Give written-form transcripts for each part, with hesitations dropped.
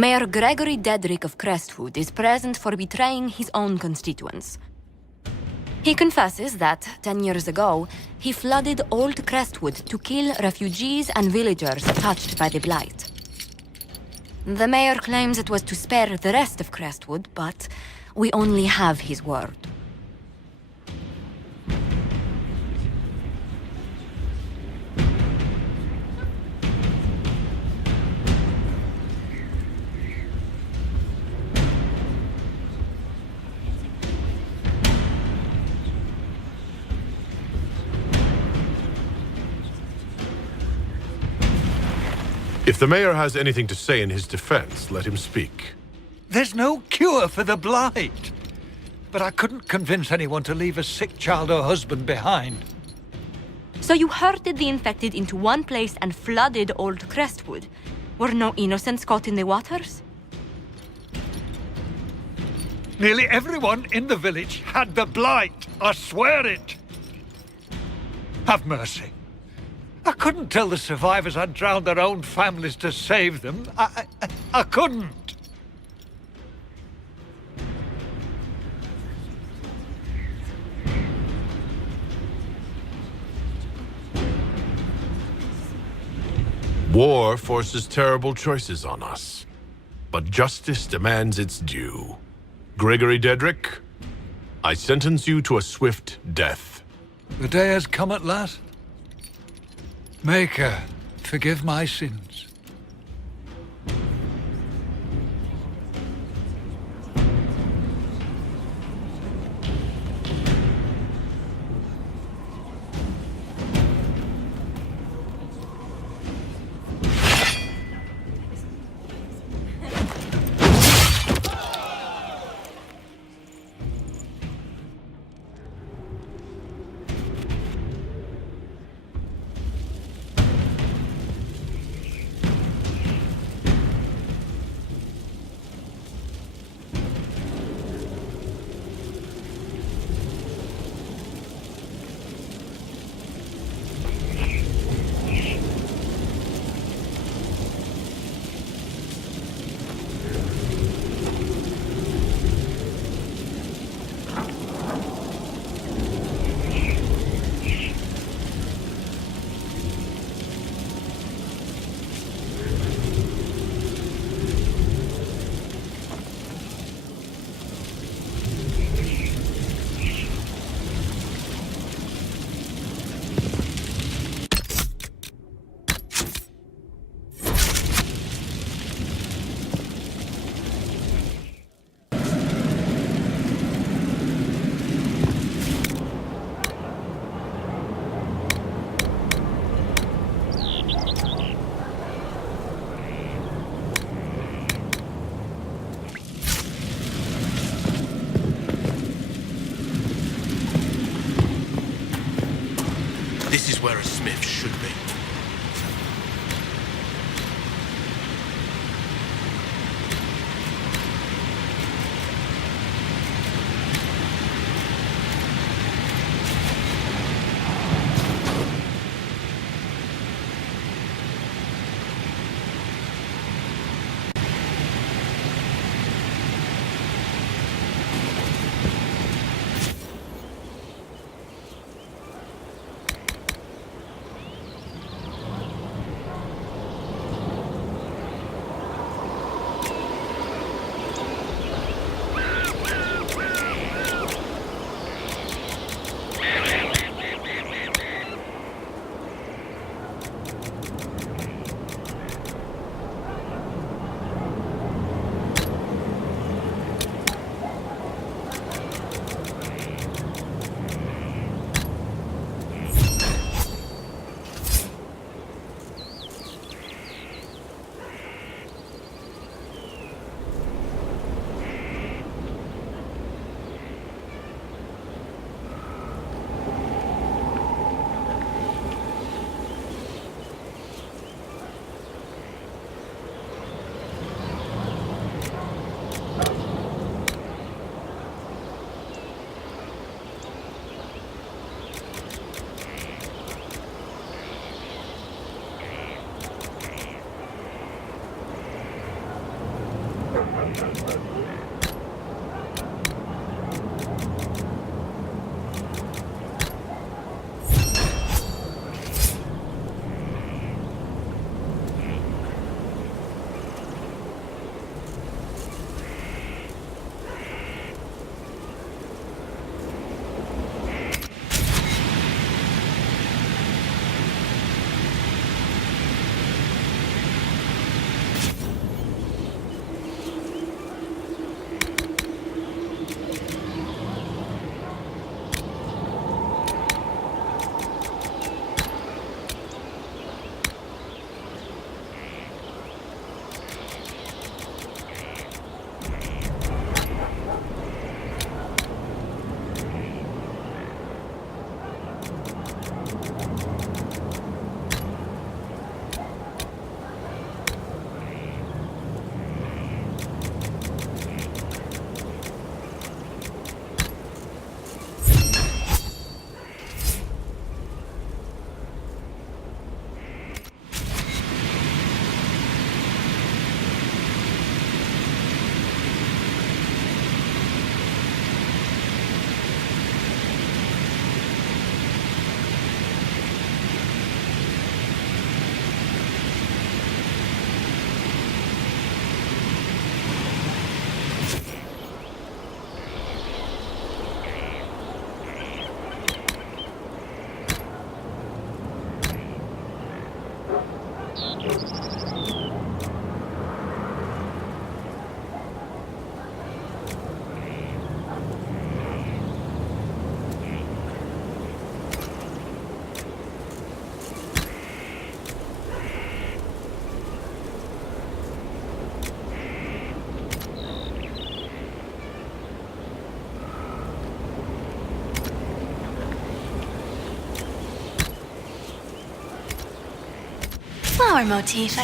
Mayor Gregory Dedrick of Crestwood is present for betraying his own constituents. He confesses that, 10 years ago, he flooded Old Crestwood to kill refugees and villagers touched by the Blight. The mayor claims it was to spare the rest of Crestwood, but we only have his word. If the mayor has anything to say in his defense, let him speak. There's no cure for the Blight. But I couldn't convince anyone to leave a sick child or husband behind. So you herded the infected into one place and flooded Old Crestwood? Were no innocents caught in the waters? Nearly everyone in the village had the Blight. I swear it. Have mercy. I couldn't tell the survivors I'd drowned their own families to save them. I couldn't. War forces terrible choices on us, but justice demands its due. Gregory Dedrick, I sentence you to a swift death. The day has come at last. Maker, forgive my sins. This is where a smith should be. Flower motif,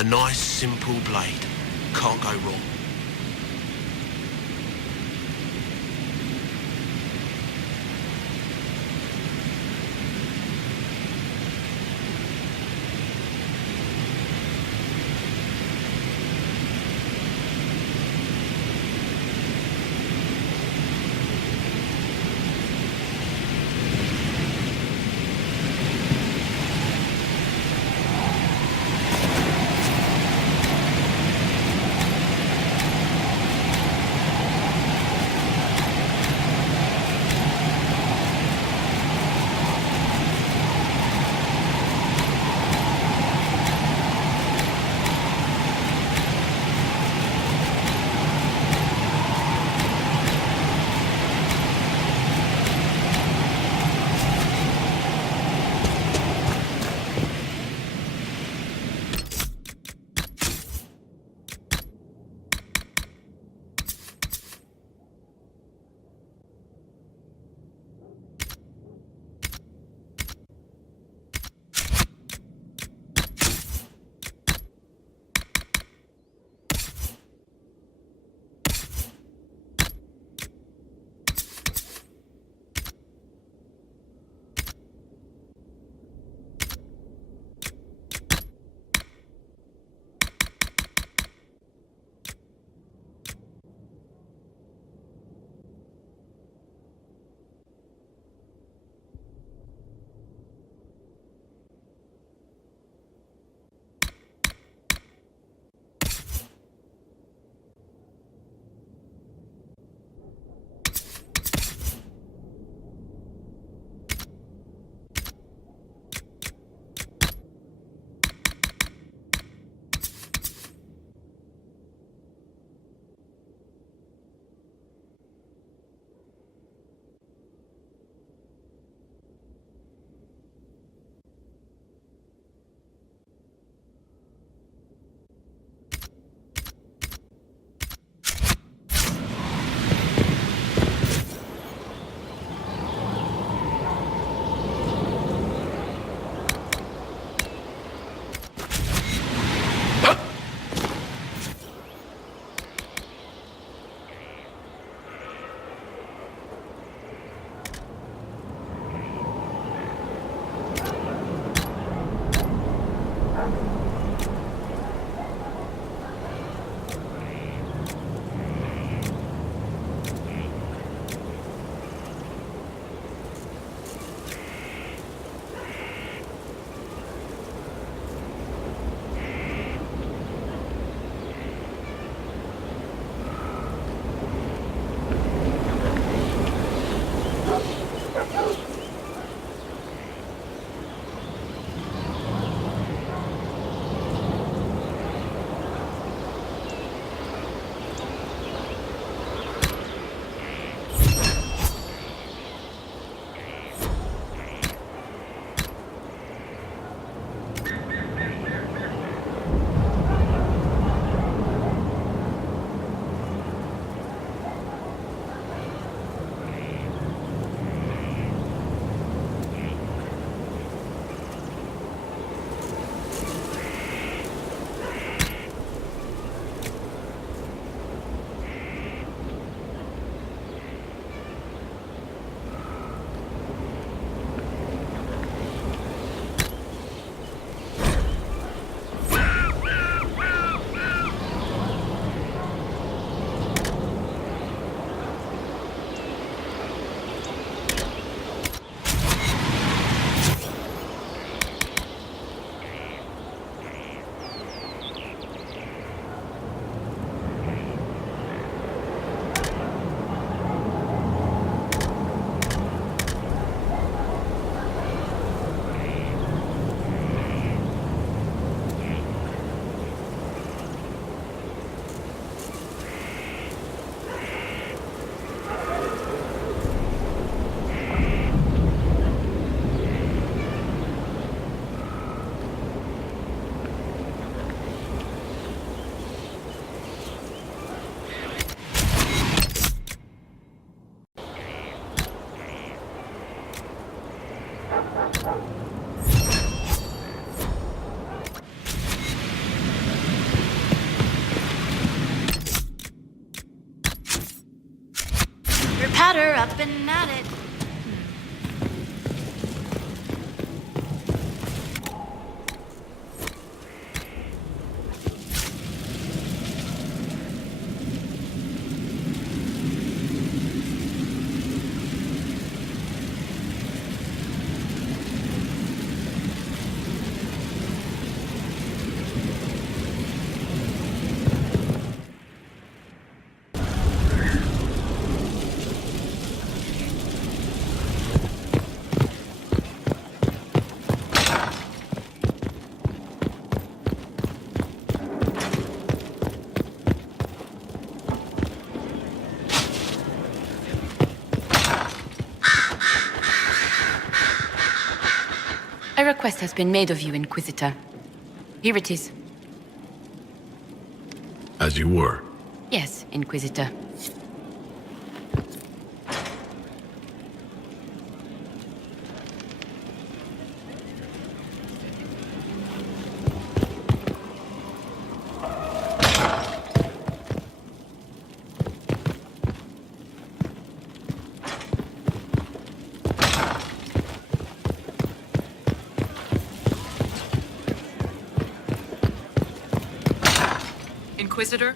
A nice, simple blade. Can't go wrong. Pitter-patter, up and at it. A request has been made of you, Inquisitor. Here it is. As you were. Yes, Inquisitor. Inquisitor?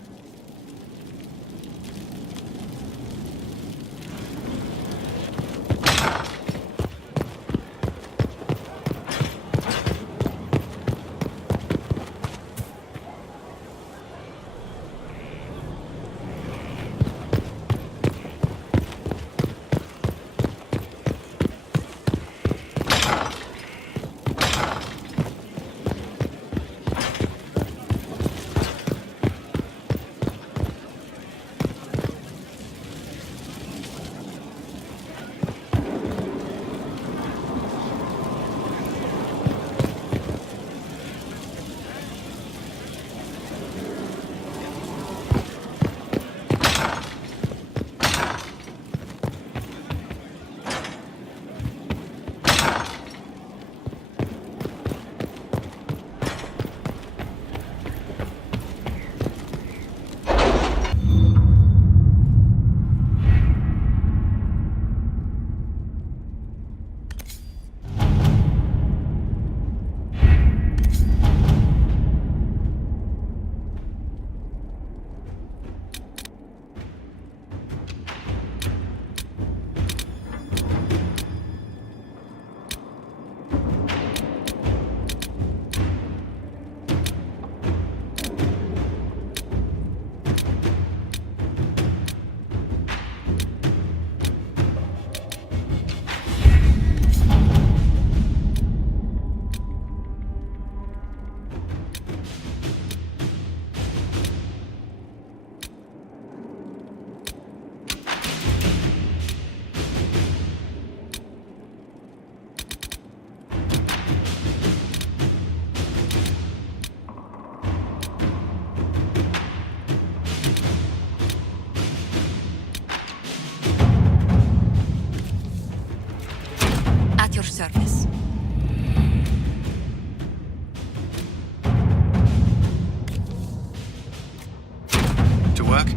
At your service. To work?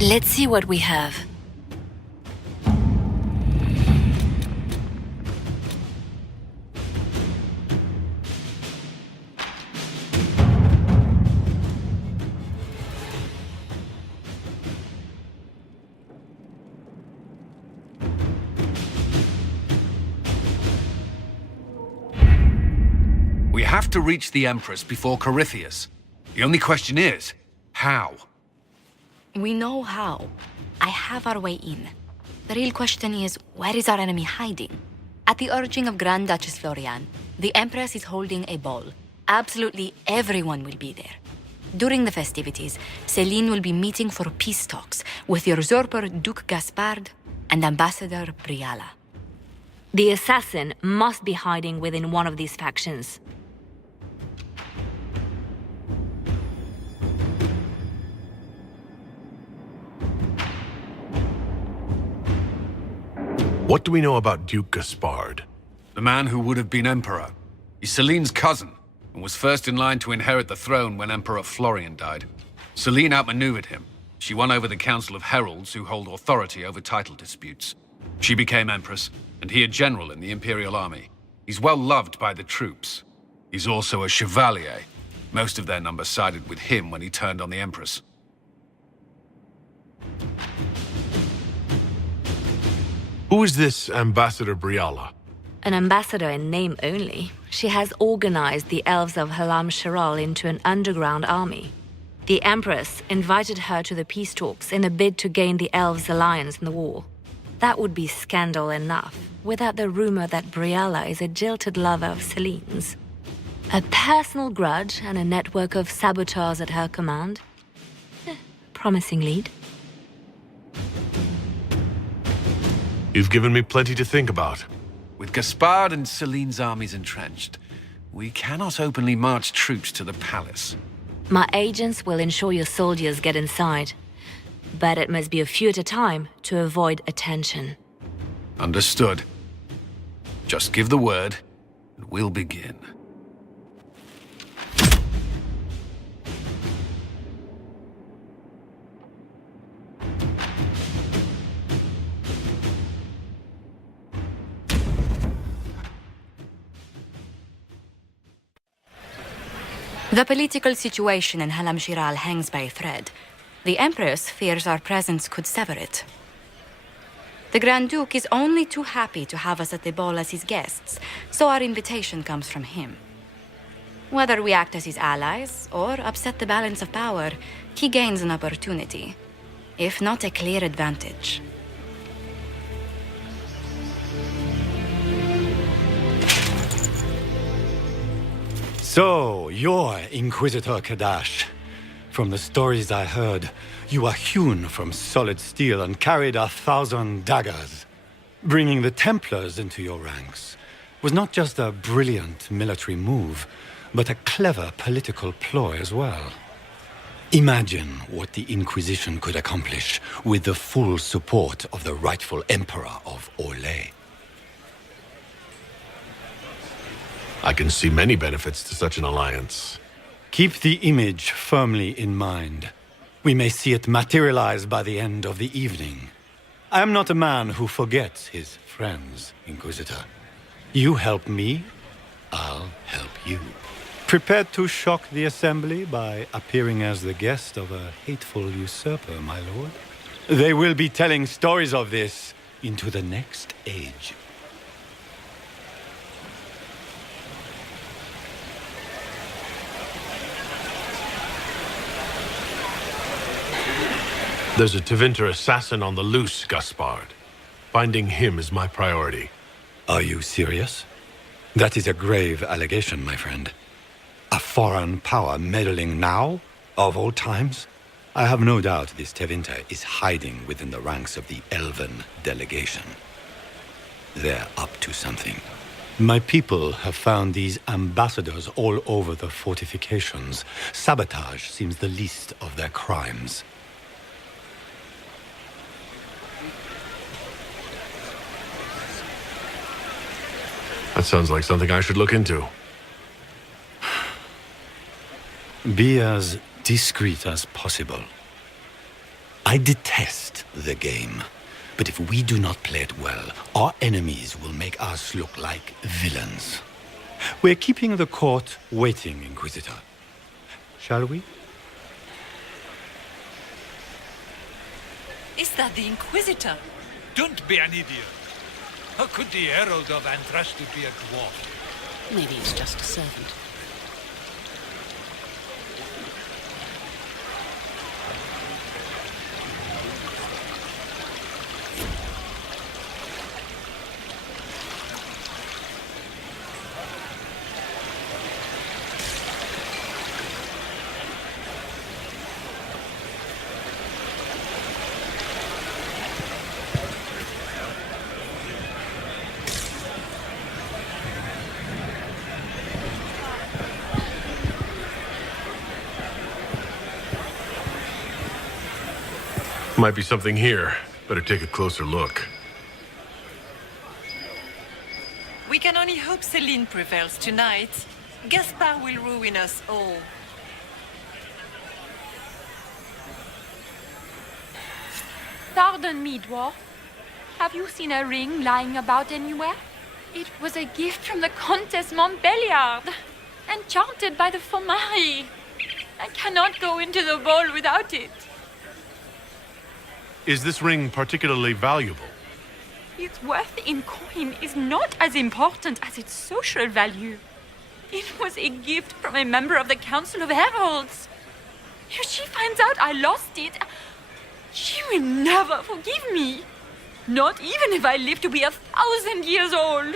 Let's see what we have. We have to reach the Empress before Corypheus. The only question is, how? We know how. I have our way in. The real question is, where is our enemy hiding? At the urging of Grand Duchess Florian, the Empress is holding a ball. Absolutely everyone will be there. During the festivities, Céline will be meeting for peace talks with the usurper Duke Gaspard and Ambassador Briala. The assassin must be hiding within one of these factions. What do we know about Duke Gaspard? The man who would have been emperor. He's Celine's cousin. and was first in line to inherit the throne when Emperor Florian died. Celine outmaneuvered him. She won over the Council of Heralds, who hold authority over title disputes. She became Empress, and he a general in the Imperial Army. He's well loved by the troops. He's also a chevalier. Most of their number sided with him when he turned on the Empress. Who is this Ambassador Briala? An ambassador in name only. She has organized the elves of Halam Sharal into an underground army. The Empress invited her to the peace talks in a bid to gain the elves' alliance in the war. That would be scandal enough, without the rumor that Briala is a jilted lover of Celine's. A personal grudge and a network of saboteurs at her command. Promising lead. You've given me plenty to think about. With Gaspard and Celine's armies entrenched, we cannot openly march troops to the palace. My agents will ensure your soldiers get inside. But it must be a few at a time to avoid attention. Understood. Just give the word, and we'll begin. The political situation in Halam Shiral hangs by a thread. The Empress fears our presence could sever it. The Grand Duke is only too happy to have us at the ball as his guests, so our invitation comes from him. Whether we act as his allies or upset the balance of power, he gains an opportunity, if not a clear advantage. So, you're Inquisitor Kadash. From the stories I heard, you are hewn from solid steel and carried 1,000 daggers. Bringing the Templars into your ranks was not just a brilliant military move, but a clever political ploy as well. Imagine what the Inquisition could accomplish with the full support of the rightful Emperor of Orlais. I can see many benefits to such an alliance. Keep the image firmly in mind. We may see it materialize by the end of the evening. I am not a man who forgets his friends, Inquisitor. You help me, I'll help you. Prepared to shock the Assembly by appearing as the guest of a hateful usurper, my lord? They will be telling stories of this into the next age. There's a Tevinter assassin on the loose, Gaspard. Finding him is my priority. Are you serious? That is a grave allegation, my friend. A foreign power meddling now, of all times? I have no doubt this Tevinter is hiding within the ranks of the Elven delegation. They're up to something. My people have found these ambassadors all over the fortifications. Sabotage seems the least of their crimes. That sounds like something I should look into. Be as discreet as possible. I detest the game, but if we do not play it well, our enemies will make us look like villains. We're keeping the court waiting, Inquisitor. Shall we? Is that the Inquisitor? Don't be an idiot. How could the Herald of Andraste be a dwarf? Maybe he's just a servant. Might be something here. Better take a closer look. We can only hope Celine prevails tonight. Gaspard will ruin us all. Pardon me, Dwarf. Have you seen a ring lying about anywhere? It was a gift from the Countess Montbelliard, enchanted by the Fomari. I cannot go into the ball without it. Is this ring particularly valuable? Its worth in coin is not as important as its social value. It was a gift from a member of the Council of Heralds. If she finds out I lost it, she will never forgive me. Not even if I live to be 1,000 years old.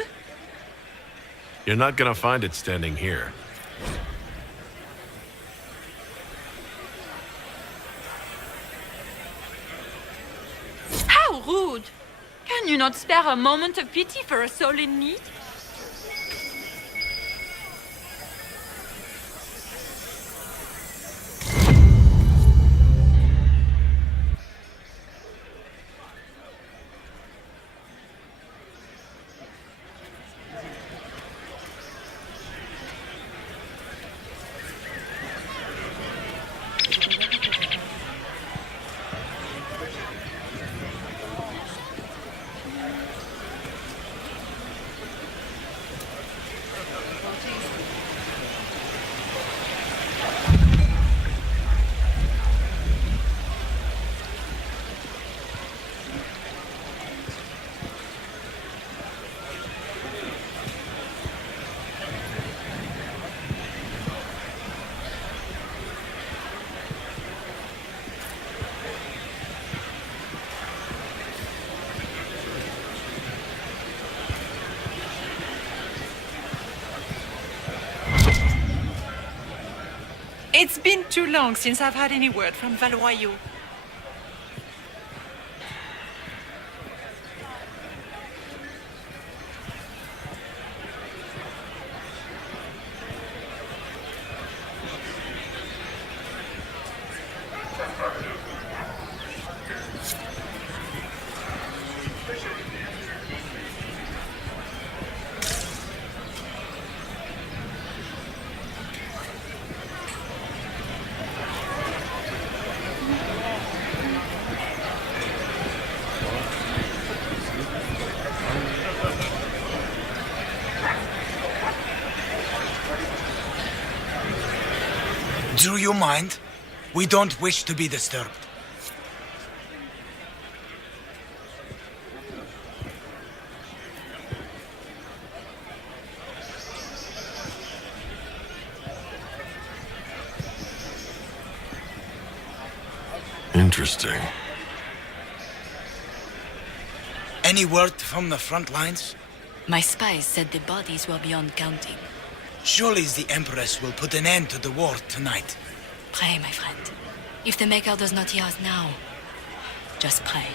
You're not gonna find it standing here. How rude! Can you not spare a moment of pity for a soul in need? It's been too long since I've had any word from Valoyaux. Do you mind? We don't wish to be disturbed. Interesting. Any word from the front lines? My spies said the bodies were beyond counting. Surely the Empress will put an end to the war tonight. Pray, my friend. If the Maker does not hear us now, just pray.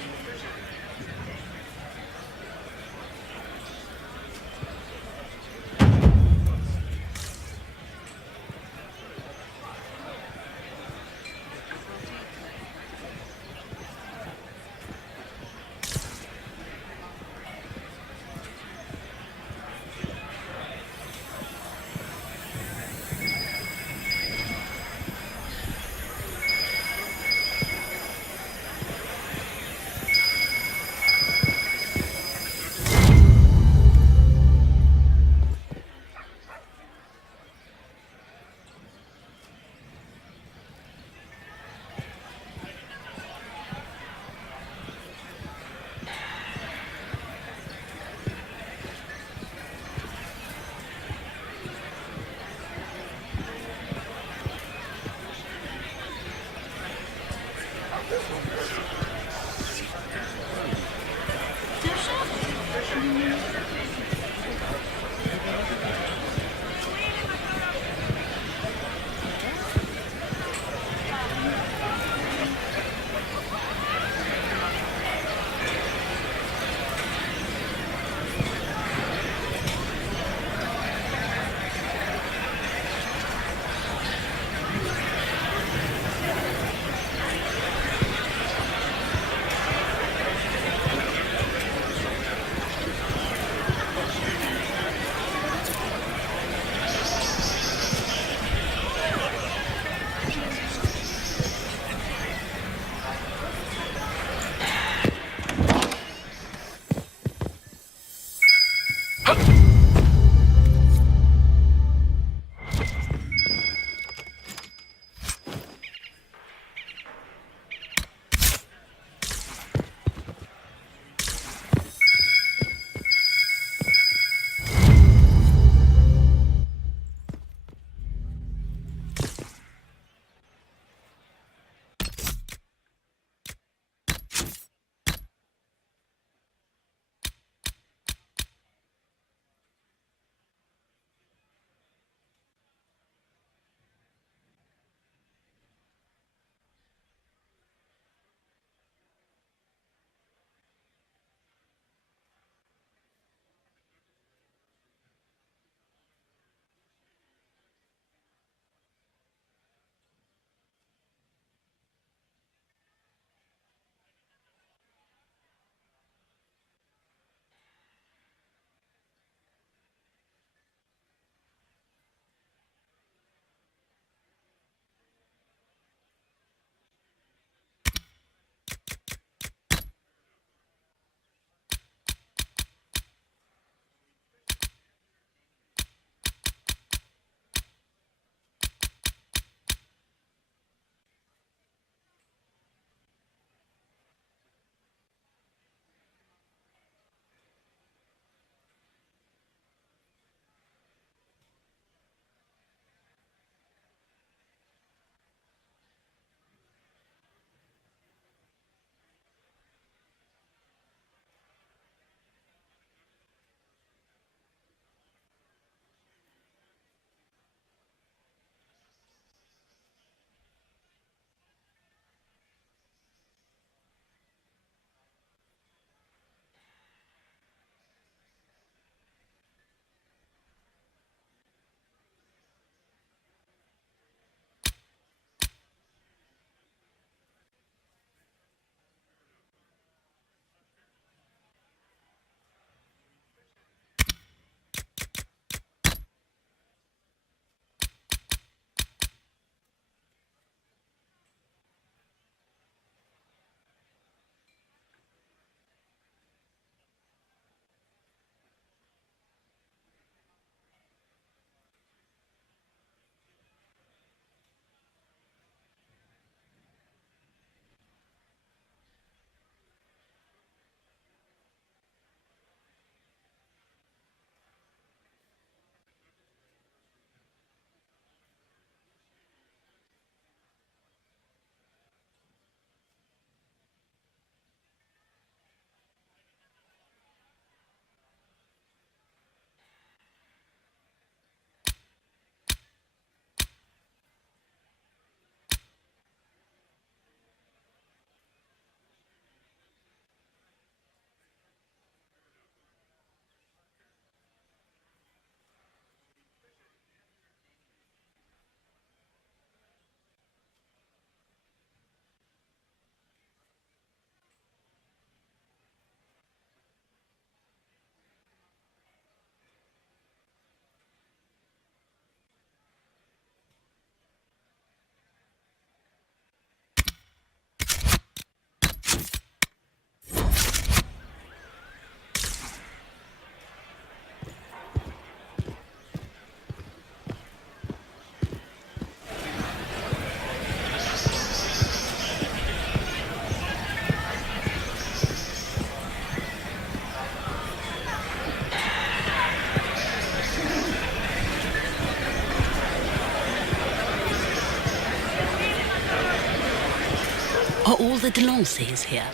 Are all the Delancys here?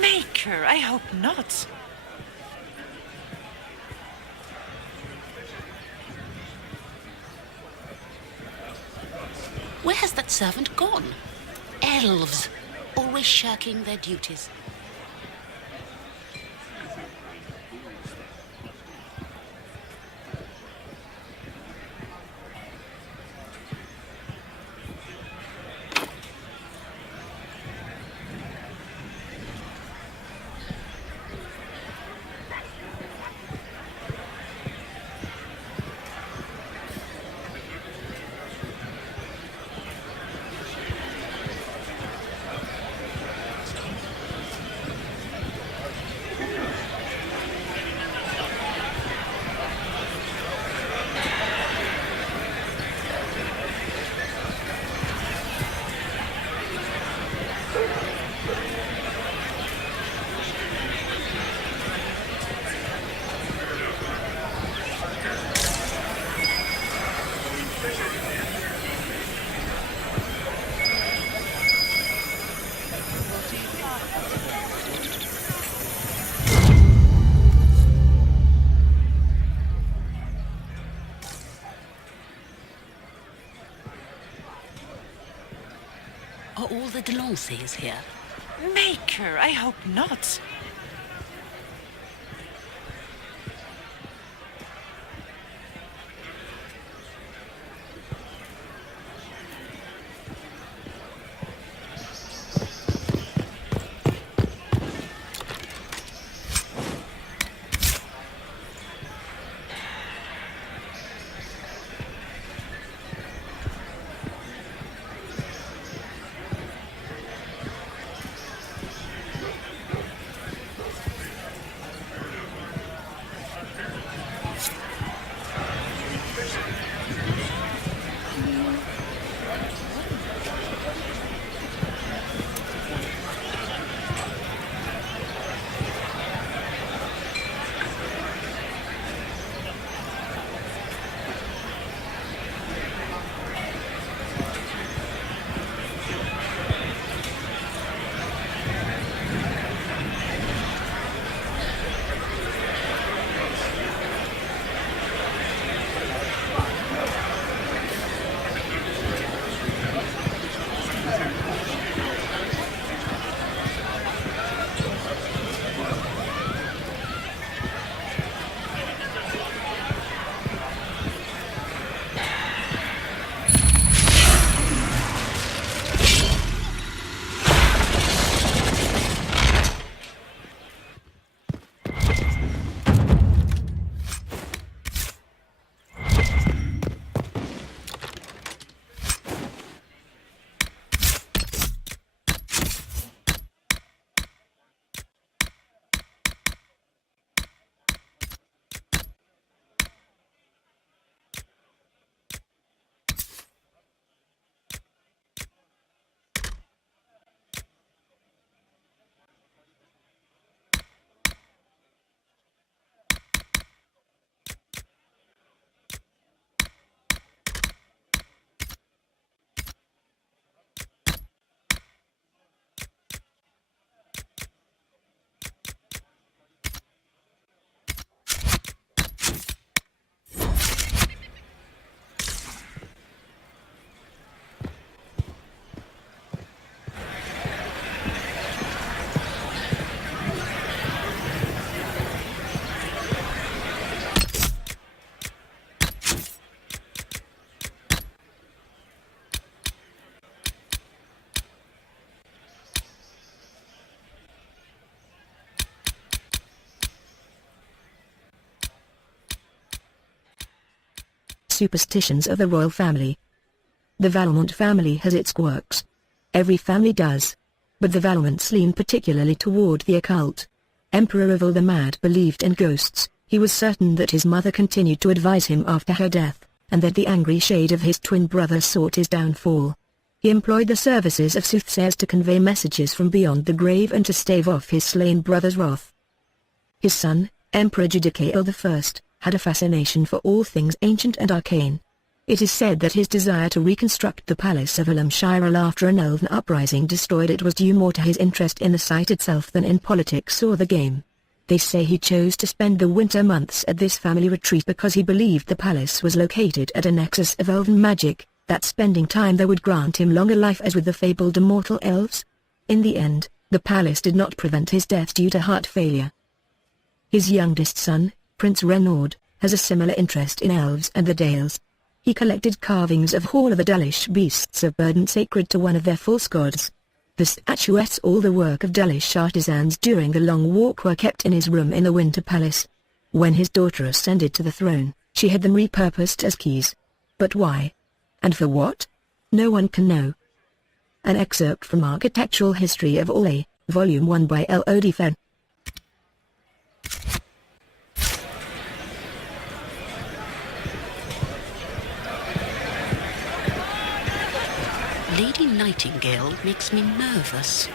Maker, I hope not. Where has that servant gone? Elves, always shirking their duties. Are all the Delancys here? Maker, I hope not. Superstitions of the royal family. The Valmont family has its quirks. Every family does. But the Valmonts lean particularly toward the occult. Emperor Revel the Mad believed in ghosts. He was certain that his mother continued to advise him after her death, and that the angry shade of his twin brother sought his downfall. He employed the services of soothsayers to convey messages from beyond the grave and to stave off his slain brother's wrath. His son, Emperor Judicael I, had a fascination for all things ancient and arcane. It is said that his desire to reconstruct the palace of Halamshirel after an elven uprising destroyed it was due more to his interest in the site itself than in politics or the game. They say he chose to spend the winter months at this family retreat because he believed the palace was located at a nexus of elven magic, that spending time there would grant him longer life as with the fabled immortal elves. In the end, the palace did not prevent his death due to heart failure. His youngest son, Prince Renaud, has a similar interest in elves and the Dales. He collected carvings of Hall of the Dalish beasts of burden sacred to one of their false gods. The statuettes, all the work of Dalish artisans during the Long Walk, were kept in his room in the Winter Palace. When his daughter ascended to the throne, she had them repurposed as keys. But why? And for what? No one can know. An excerpt from Architectural History of Orlais, Volume 1 by L. Odifen. Lady Nightingale makes me nervous.